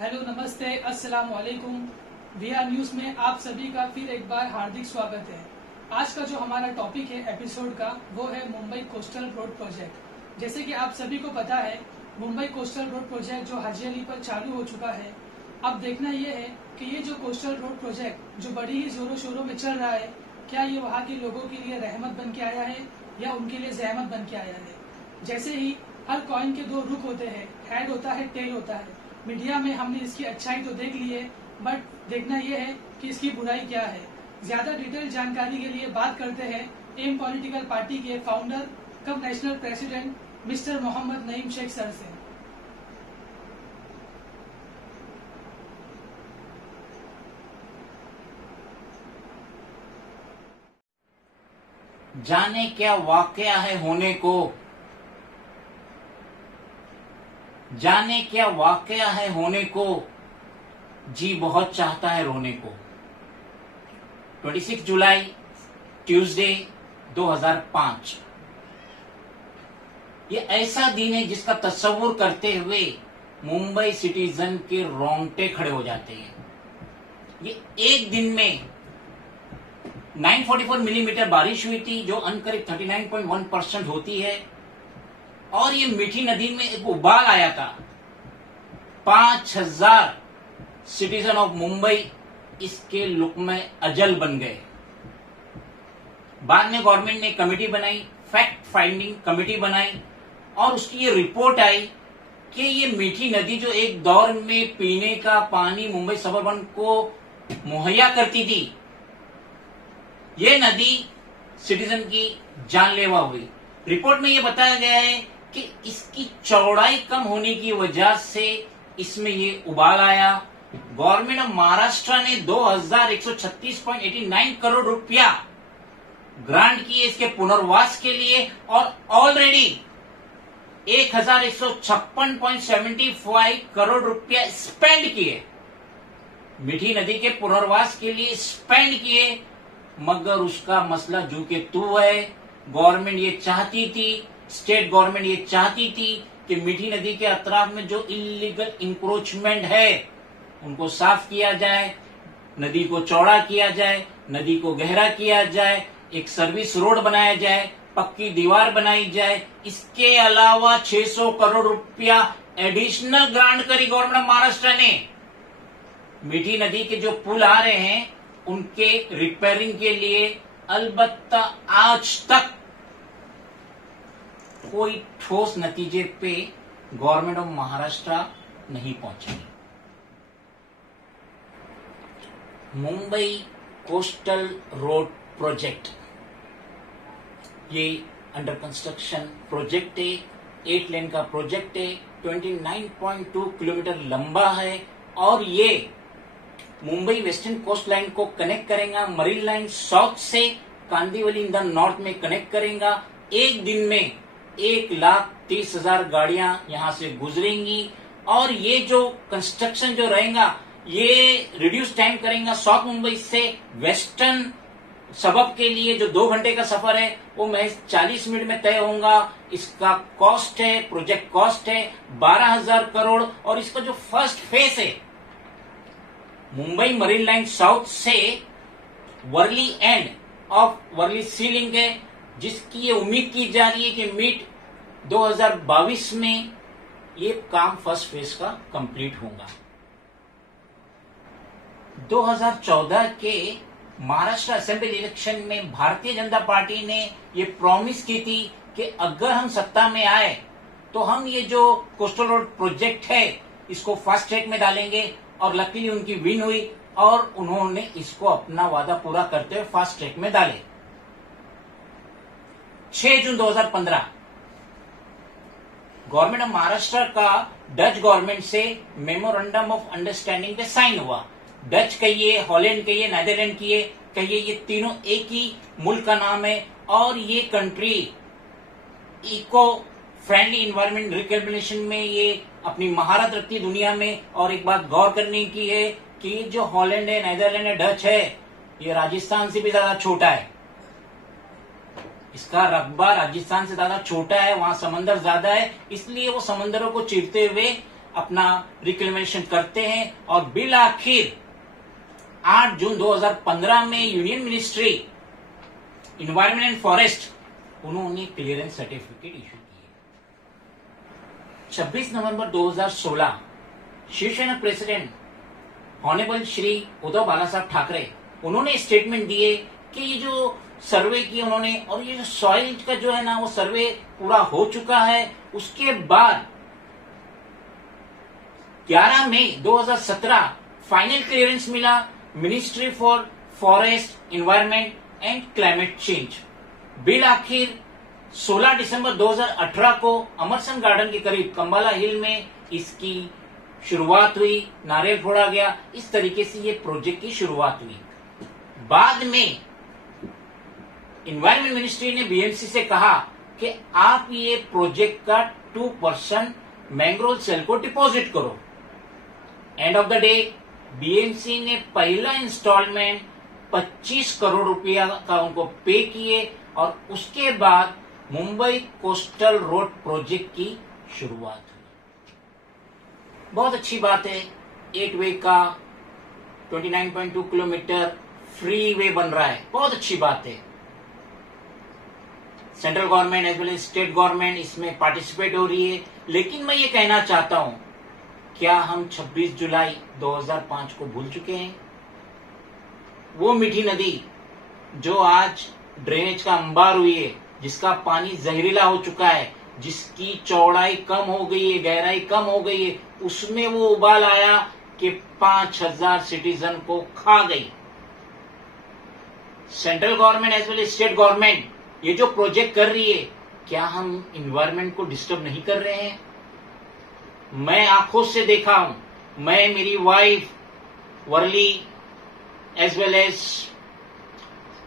Hello, नमस्ते, अस्सलाम वालेकुम। वीआर न्यूज में आप सभी का फिर एक बार हार्दिक स्वागत है। आज का जो हमारा टॉपिक है एपिसोड का, वो है मुंबई कोस्टल रोड प्रोजेक्ट। जैसे कि आप सभी को पता है, मुंबई कोस्टल रोड प्रोजेक्ट जो हाजी अली पर चालू हो चुका है। अब देखना ये है कि ये जो कोस्टल रोड प्रोजेक्ट जो बड़ी ही जोरों शोरों में चल रहा है, क्या ये वहाँ के लोगों के लिए रहमत बन के आया है या उनके लिए जहमत बन के आया है। जैसे ही हर कॉइन के दो रुख होते हैं, हेड होता है, टेल होता है। मीडिया में हमने इसकी अच्छाई तो देख ली है, बट देखना यह है कि इसकी बुराई क्या है। ज्यादा डिटेल जानकारी के लिए बात करते हैं एम पॉलिटिकल पार्टी के founder cum national president mister Mohammed Naeem Shaikh sir से। जाने क्या वाकया है होने को, जाने क्या वाकया है होने को, जी बहुत चाहता है रोने को। 26 जुलाई ट्यूसडे 2005। ये ऐसा दिन है जिसका तस्वुर करते हुए मुंबई सिटीजन के रोंगटे खड़े हो जाते हैं। ये एक दिन में 944 मिलीमीटर बारिश हुई थी, जो अनकरीब 39.1% होती है। और ये मीठी नदी में एक उबाल आया था। 5000 सिटीजन ऑफ मुंबई इसके लुक़्मे अजल बन गए। बाद में गवर्नमेंट ने कमेटी बनाई, फैक्ट फाइंडिंग कमेटी बनाई, और उसकी ये रिपोर्ट आई कि ये मीठी नदी जो एक दौर में पीने का पानी मुंबई सबअर्बन को मुहैया करती थी, ये नदी सिटीजन की जानलेवा हुई। रिपोर्ट में ये बताया गया है कि इसकी चौड़ाई कम होने की वजह से इसमें ये उबाल आया। गवर्नमेंट ऑफ महाराष्ट्र ने 2136.89 करोड़ रुपया ग्रांट किए इसके पुनर्वास के लिए, और ऑलरेडी 1156.75 करोड़ रुपया स्पेंड किए, मीठी नदी के पुनर्वास के लिए स्पेंड किए। मगर उसका मसला जू के तू है। गवर्नमेंट ये चाहती थी, स्टेट गवर्नमेंट ये चाहती थी कि मीठी नदी के अतराफ में जो इलीगल इंक्रोचमेंट है उनको साफ किया जाए, नदी को चौड़ा किया जाए, नदी को गहरा किया जाए, एक सर्विस रोड बनाया जाए, पक्की दीवार बनाई जाए। इसके अलावा 600 करोड़ रुपया एडिशनल ग्रांट करी गवर्नमेंट ऑफ महाराष्ट्र ने। मीठी नदी के जो पुल आ रहे हैं उनके रिपेयरिंग के लिए, अलबत्ता आज तक कोई ठोस नतीजे पे गवर्नमेंट ऑफ महाराष्ट्र नहीं पहुंची। मुंबई कोस्टल रोड प्रोजेक्ट ये अंडर कंस्ट्रक्शन प्रोजेक्ट है। 8 लेन का प्रोजेक्ट है, 29.2 किलोमीटर लंबा है, और ये मुंबई वेस्टर्न कोस्ट लाइन को कनेक्ट करेगा मरीन लाइन साउथ से, कांदिवली इन द नॉर्थ में कनेक्ट करेगा। एक दिन में 1,30,000 गाड़ियां यहां से गुजरेंगी, और ये जो कंस्ट्रक्शन जो रहेगा ये रिड्यूस टाइम करेगा साउथ मुंबई से वेस्टर्न सबब के लिए। जो 2 घंटे का सफर है वो महज 40 मिनट में तय होगा। इसका कॉस्ट है, प्रोजेक्ट कॉस्ट है 12,000 करोड़, और इसका जो फर्स्ट फेज है मुंबई मरीन लाइन साउथ से Worli end of Worli sea link है, जिसकी ये उम्मीद की जा रही है कि मिड 2022 में ये काम फर्स्ट फेज का कंप्लीट होगा। 2014 के महाराष्ट्र असेंबली इलेक्शन में भारतीय जनता पार्टी ने ये प्रॉमिस की थी कि अगर हम सत्ता में आए तो हम ये जो कोस्टल रोड प्रोजेक्ट है इसको फास्ट ट्रैक में डालेंगे, और लकीली उनकी विन हुई और उन्होंने इसको अपना वादा पूरा करते हुए फास्ट ट्रैक में डाले। 6 जून 2015 गवर्नमेंट ऑफ महाराष्ट्र का डच गवर्नमेंट से मेमोरेंडम ऑफ अंडरस्टैंडिंग पे साइन हुआ। डच कहिए, हॉलैंड कहिए, नीदरलैंड कहिए, ये तीनों एक ही मुल्क का नाम है, और ये country eco friendly environment recognition में ये अपनी महारत रखती है दुनिया में। और एक बात गौर करने की है कि जो हॉलैंड है, नीदरलैंड है, डच है, ये राजस्थान से भी ज्यादा छोटा है। इसका रकबा राजस्थान से ज्यादा छोटा है, वहां समंदर ज्यादा है, इसलिए वो समंदरों को चीरते हुए अपना रिक्लेमेशन करते हैं और बिल आखिर 8 जून 2015 में union ministry environment and forest उन्होंने क्लियरेंस सर्टिफिकेट इश्यू किए। 26 नवंबर 2016 शिवसेना प्रेसिडेंट ऑनरेबल श्री उद्धव बालासाहब ठाकरे उन्होंने स्टेटमेंट दिए कि ये जो सर्वे किया उन्होंने और ये जो सॉइल का जो है ना वो सर्वे पूरा हो चुका है। उसके बाद 11 मई 2017 फाइनल क्लियरेंस मिला ministry for forest environment and climate change. Bill आखिर 16 दिसंबर 2018 को अमरसन गार्डन के करीब कंबाला हिल में इसकी शुरुआत हुई, नारियल फोड़ा गया। इस तरीके से ये प्रोजेक्ट की शुरुआत हुई। बाद में इन्वायरमेंट मिनिस्ट्री ने बीएमसी से कहा कि आप ये प्रोजेक्ट का 2% मैंग्रोव सेल को डिपॉजिट करो। End of the day BMC ने पहला इंस्टॉलमेंट 25 करोड़ रुपया का उनको पे किए और उसके बाद मुंबई कोस्टल रोड प्रोजेक्ट की शुरुआत हुई। बहुत अच्छी बात है, 8 वे का 29.2 किलोमीटर फ्री वे बन रहा है, बहुत अच्छी बात है। Central government as well as state government इसमें पार्टिसिपेट हो रही है। लेकिन मैं ये कहना चाहता हूं, क्या हम 26 जुलाई 2005 को भूल चुके हैं? वो मीठी नदी जो आज ड्रेनेज का अंबार हुई है, जिसका पानी जहरीला हो चुका है, जिसकी चौड़ाई कम हो गई है, गहराई कम हो गई है, उसमें वो उबाल आया कि 5000 सिटीजन को खा गई। Central government as well as state government ये जो प्रोजेक्ट कर रही है, क्या हम इन्वायरमेंट को डिस्टर्ब नहीं कर रहे हैं? मैं आंखों से देखा हूं, मैं, मेरी wife Worli as well as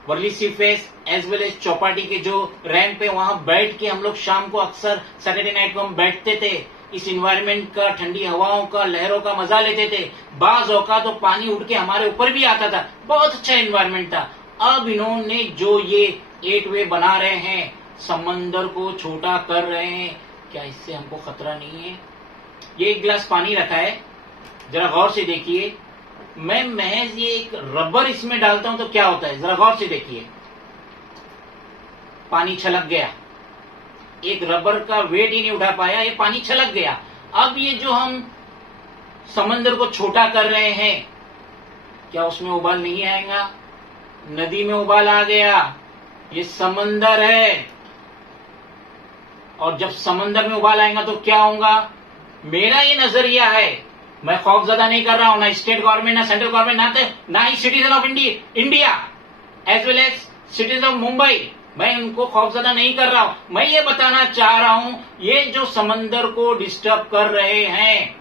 Worli sea face as well as Chowpatty के जो रैंप पे वहां बैठ के हम लोग शाम को अक्सर सैटरडे नाइट को हम बैठते थे, इस इन्वायरमेंट का, ठंडी हवाओं का, लहरों का मजा लेते थे। बाज औकात तो पानी उड़ के हमारे ऊपर भी आता था, बहुत अच्छा इन्वायरमेंट था। अब इन्होंने जो ये 8 वे बना रहे हैं, समंदर को छोटा कर रहे हैं, क्या इससे हमको खतरा नहीं है? ये एक गिलास पानी रखा है, जरा गौर से देखिए। मैं महज ये एक रबर इसमें डालता हूं तो क्या होता है, जरा गौर से देखिए। पानी छलक गया, एक रबर का वेट ही नहीं उठा पाया, ये पानी छलक गया। अब ये जो हम समंदर को छोटा कर रहे हैं, क्या उसमें उबाल नहीं आएगा? नदी में उबाल आ गया, ये समंदर है, और जब समंदर में उबाल आएगा तो क्या होगा? मेरा ये नजरिया है, मैं खौफजदा नहीं कर रहा हूं, ना स्टेट गवर्नमेंट, ना सेंट्रल गवर्नमेंट, ना ही citizen of India as well as citizen of Mumbai, मैं उनको खौफजदा नहीं कर रहा हूं। मैं ये बताना चाह रहा हूं, ये जो समंदर को डिस्टर्ब कर रहे हैं,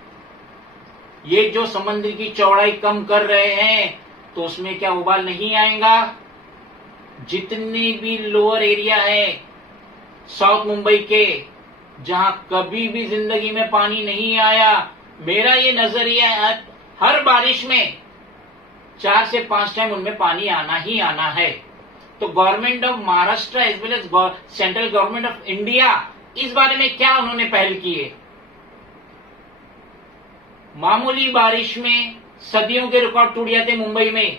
ये जो समंदर की चौड़ाई कम कर रहे हैं, तो उसमें क्या उबाल नहीं आएगा? जितने भी लोअर एरिया है साउथ मुंबई के, जहां कभी भी जिंदगी में पानी नहीं आया, मेरा ये नजरिया है, हर बारिश में 4 से 5 टाइम उनमें पानी आना ही आना है। तो government of Maharashtra as well as central government of India इस बारे में क्या उन्होंने पहल की है? मामूली बारिश में सदियों के रिकॉर्ड टूट जाते मुंबई में।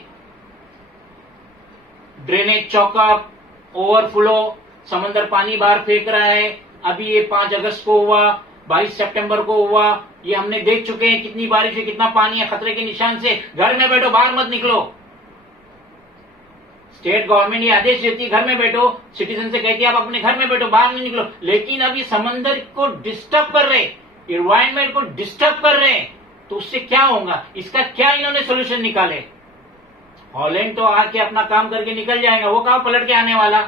ड्रेनेज चौकअप, ओवरफ्लो, समंदर पानी बाहर फेंक रहा है। अभी ये 5 अगस्त को हुआ, 22 सितंबर को हुआ, ये हमने देख चुके हैं कितनी बारिश है, कितना पानी है, खतरे के निशान से। घर में बैठो, बाहर मत निकलो। स्टेट गवर्नमेंट ये आदेश देती है घर में बैठो, सिटीजन से कहती है आप अपने घर में बैठो, बाहर नहीं निकलो। लेकिन अब ये समंदर को डिस्टर्ब कर रहे, इन्वायरमेंट को डिस्टर्ब कर रहे हैं, तो उससे क्या होगा? इसका क्या इन्होंने सोल्यूशन निकाले? हॉलैंड तो आके अपना काम करके निकल जाएगा, वो कहां पलट के आने वाला?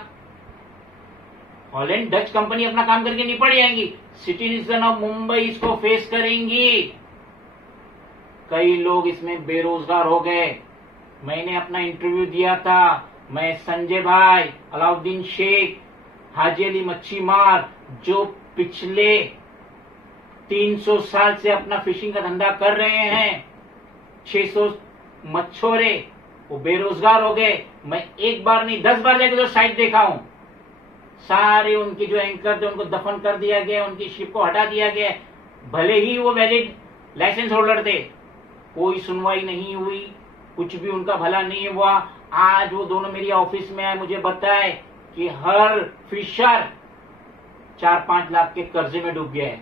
हॉलैंड, डच कंपनी अपना काम करके निपट जाएंगी, सिटीजन ऑफ मुंबई इसको फेस करेंगी। कई लोग इसमें बेरोजगार हो गए। मैंने अपना इंटरव्यू दिया था, मैं, संजय भाई, अलाउद्दीन शेख, हाजी अली मच्छीमार, जो पिछले 300 साल से अपना फिशिंग का धंधा कर रहे हैं, 600 मछुआरे, वो बेरोजगार हो गए। मैं एक बार नहीं 10 बार जाकर तो साइट देखा हूं। सारे उनके जो एंकर थे उनको दफन कर दिया गया, उनकी शिप को हटा दिया गया। भले ही वो वैलिड लाइसेंस होल्डर थे, कोई सुनवाई नहीं हुई, कुछ भी उनका भला नहीं हुआ। आज वो दोनों मेरी ऑफिस में आए, मुझे बताए कि हर फिशर 4-5 लाख के कर्जे में डूब गया है,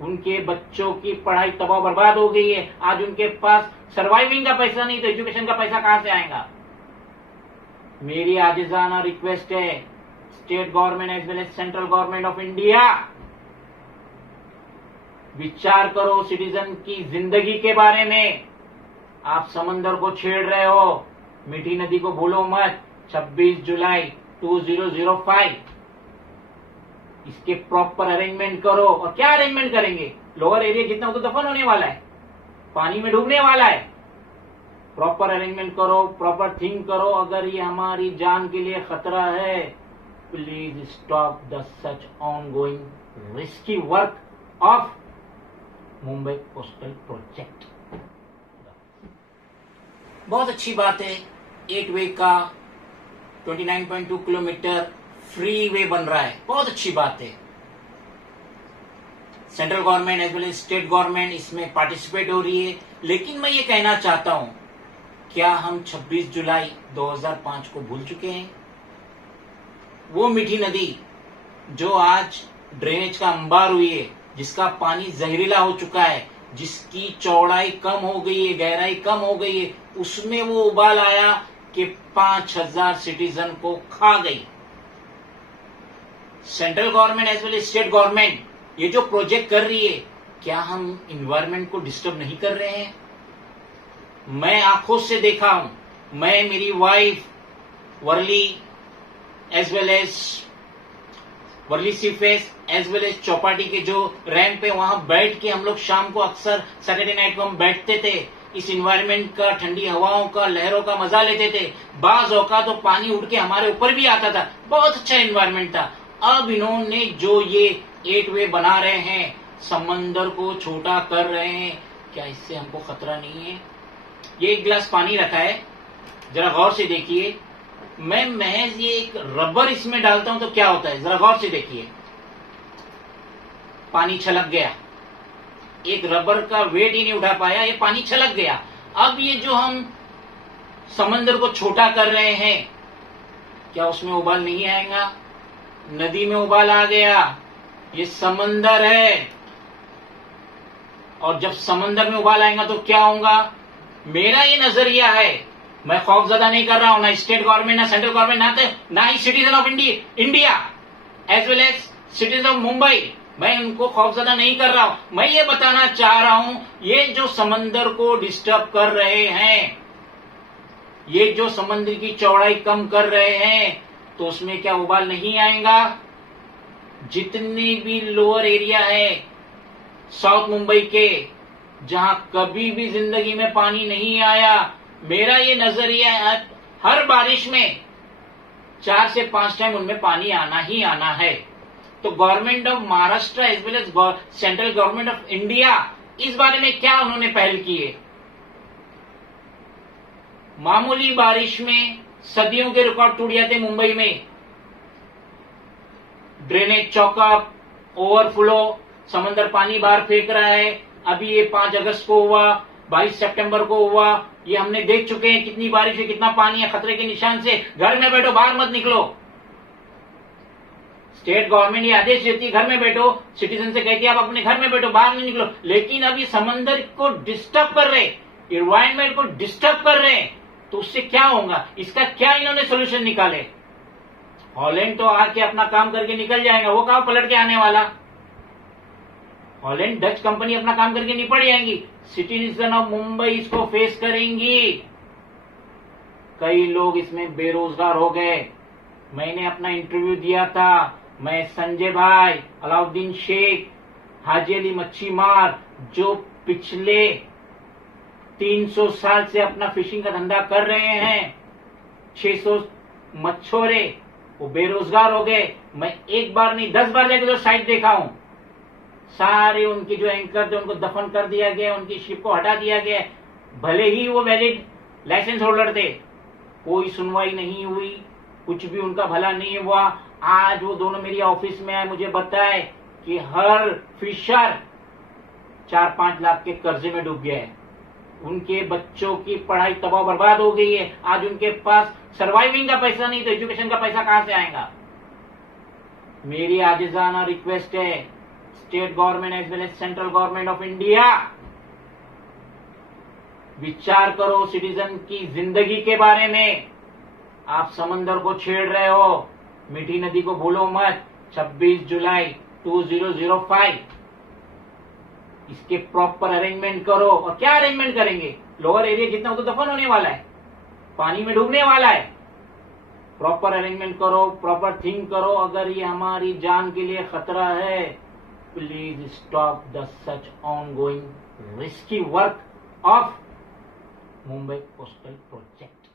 उनके बच्चों की पढ़ाई तबाह बर्बाद हो गई है। आज उनके पास सर्वाइविंग का पैसा नहीं तो एजुकेशन का पैसा कहां से आएगा। मेरी आजिज़ाना रिक्वेस्ट है, state government as well as central government of India, विचार करो सिटीजन की जिंदगी के बारे में। आप समंदर को छेड़ रहे हो, मीठी नदी को भूलो मत। 26 जुलाई 2005 इसके प्रॉपर अरेंजमेंट करो। और क्या अरेंजमेंट करेंगे, लोअर एरिया जितना वो तो दफन होने वाला है, पानी में डूबने वाला है। प्रॉपर अरेंजमेंट करो, प्रॉपर थिंक करो। अगर ये हमारी जान के लिए खतरा है, please stop the such ongoing risky work of Mumbai coastal project. बहुत अच्छी बात है, 8 वे का 29.2 किलोमीटर फ्री वे बन रहा है, बहुत अच्छी बात है। Central government as well as state government इसमें पार्टिसिपेट हो रही है। लेकिन मैं ये कहना चाहता हूं, क्या हम 26 जुलाई 2005 को भूल चुके हैं? वो मीठी नदी जो आज ड्रेनेज का अंबार हुई है, जिसका पानी जहरीला हो चुका है, जिसकी चौड़ाई कम हो गई है, गहराई कम हो गई है, उसमें वो उबाल आया कि 5000 सिटीजन को खा गई। Central government as well as state government ये जो प्रोजेक्ट कर रही है, क्या हम इन्वायरमेंट को डिस्टर्ब नहीं कर रहे हैं? मैं आंखों से देखा हूं, मैं, मेरी wife Worli as well as Worli sea face as well as Chowpatty के जो रैंप है, वहां बैठ के हम लोग शाम को अक्सर सैटरडे नाइट को हम बैठते थे, इस इन्वायरमेंट का, ठंडी हवाओं का, लहरों का मजा लेते थे। बाज औकात तो पानी उड़ के हमारे ऊपर भी आता था, बहुत अच्छा इन्वायरमेंट था। अब इन्होंने जो ये 8 वे बना रहे हैं, समंदर को छोटा कर रहे हैं, क्या इससे हमको खतरा नहीं है? ये एक गिलास पानी रखा है, जरा गौर से देखिए। मैं महज ये एक रबर इसमें डालता हूं तो क्या होता है, जरा गौर से देखिए। पानी छलक गया, एक रबर का वेट ही नहीं उठा पाया, ये पानी छलक गया। अब ये जो हम समंदर को छोटा कर रहे हैं, क्या उसमें उबाल नहीं आएगा? नदी में उबाल आ गया, ये समंदर है। और जब समंदर में उबाल आएगा तो क्या होगा? मेरा ये नजरिया है, मैं खौफजदा नहीं कर रहा हूं, ना स्टेट गवर्नमेंट, ना सेंट्रल गवर्नमेंट, ना ही citizen of India as well as citizen of Mumbai, मैं उनको खौफजदा नहीं कर रहा हूं। मैं ये बताना चाह रहा हूं, ये जो समंदर को डिस्टर्ब कर रहे हैं, ये जो समंदर की चौड़ाई कम कर रहे हैं, तो उसमें क्या उबाल नहीं आएगा? जितने भी लोअर एरिया है साउथ मुंबई के, जहां कभी भी जिंदगी में पानी नहीं आया, मेरा ये नजरिया है, हर बारिश में 4 से 5 टाइम उनमें पानी आना ही आना है। तो government of Maharashtra as well as central government of India इस बारे में क्या उन्होंने पहल की है? मामूली बारिश में सदियों के रिकॉर्ड टूट जाते मुंबई में। ड्रेनेज चौकअप, ओवरफ्लो, समंदर पानी बाहर फेंक रहा है। अभी ये 5 अगस्त को हुआ, 22 सितंबर को हुआ, ये हमने देख चुके हैं कितनी बारिश है, कितना पानी है, खतरे के निशान से। घर में बैठो, बाहर मत निकलो। स्टेट गवर्नमेंट ये आदेश देती है घर में बैठो, सिटीजन से कहती है आप अपने घर में बैठो, बाहर नहीं निकलो। लेकिन अभी समंदर को डिस्टर्ब कर रहे, इन्वायरमेंट को डिस्टर्ब कर रहे हैं, तो उससे क्या होगा? इसका क्या इन्होंने सोल्यूशन निकाले? हॉलैंड तो आके अपना काम करके निकल जाएगा, वो कहां पलट के आने वाला? हॉलैंड, डच कंपनी अपना काम करके निपट जाएंगी, सिटीजन ऑफ मुंबई इसको फेस करेंगी। कई लोग इसमें बेरोजगार हो गए। मैंने अपना इंटरव्यू दिया था, मैं, संजय भाई, अलाउद्दीन शेख, हाजी अली मच्छीमार, जो पिछले 300 साल से अपना फिशिंग का धंधा कर रहे हैं, 600 मछुआरे, वो बेरोजगार हो गए। मैं एक बार नहीं 10 बार जाके तो साइट देखा हूं। सारे उनके जो एंकर थे उनको दफन कर दिया गया, उनकी शिप को हटा दिया गया, भले ही वो वैलिड लाइसेंस होल्डर थे। कोई सुनवाई नहीं हुई, कुछ भी उनका भला नहीं हुआ। आज वो दोनों मेरी ऑफिस में आए, मुझे बताए कि हर फिशर 4-5 लाख के कर्जे में डूब गया है। उनके बच्चों की पढ़ाई तबाह बर्बाद हो गई है। आज उनके पास सर्वाइविंग का पैसा नहीं तो एजुकेशन का पैसा कहां से आएगा। मेरी आजिज़ाना रिक्वेस्ट है, state government as well as central government of India, विचार करो सिटीजन की जिंदगी के बारे में। आप समंदर को छेड़ रहे हो, मीठी नदी को भूलो मत। 26 जुलाई 2005 इसके प्रॉपर अरेंजमेंट करो। और क्या अरेंजमेंट करेंगे? लोअर एरिया जितना तो दफन होने वाला है, पानी में डूबने वाला है। प्रॉपर अरेंजमेंट करो, प्रॉपर थिंक करो। अगर ये हमारी जान के लिए खतरा है, please stop the such ongoing risky work of Mumbai coastal project.